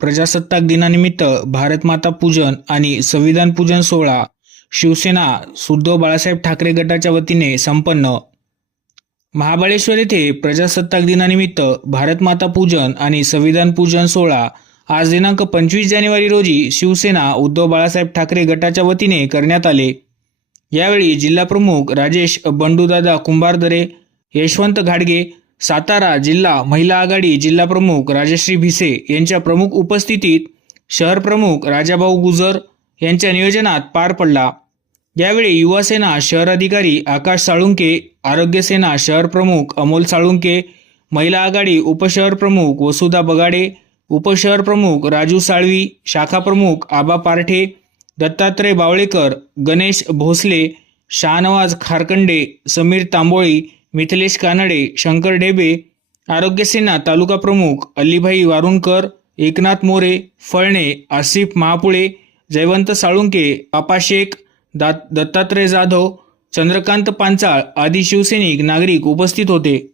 प्रजासत्ताक दिनानिमित्त भारतमाता पूजन आणि संविधान पूजन सोहळा शिवसेना सुद्धव बाळासाहेब ठाकरे गटाच्या वतीने संपन्न. महाबळेश्वर येथे प्रजासत्ताक दिनानिमित्त भारतमाता पूजन आणि संविधान पूजन सोहळा आज दिनांक पंचवीस जानेवारी रोजी शिवसेना उद्धव बाळासाहेब ठाकरे गटाच्या वतीने करण्यात आले. यावेळी जिल्हाप्रमुख राजेश बंडूदादा कुंभारदरे यशवंत घाडगे सातारा जिल्हा महिला आघाडी जिल्हा प्रमुख राजश्री भिसे यांच्या प्रमुख उपस्थितीत शहर प्रमुख राजाभाऊ गुजर यांच्या नियोजनात पार पडला. यावेळी युवासेना शहर अधिकारी आकाश साळुंके आरोग्यसेना शहर प्रमुख अमोल साळुंके महिला आघाडी उपशहर प्रमुख वसुधा बगाडे उपशहर प्रमुख राजू साळवी शाखा प्रमुख आबा पारठे दत्तात्रय बावळेकर गणेश भोसले शानवाज खारकंडे समीर तांबोळी मिथिलेश कानडे शंकर ढेबे आरोग्यसेना तालुका प्रमुख अल्लीभाई वारुणकर एकनाथ मोरे फळणे आसिफ महापुळे जयवंत साळुंके पापा शेख दात दत्तात्रय जाधव चंद्रकांत पांचाळ आदी शिवसैनिक नागरिक उपस्थित होते.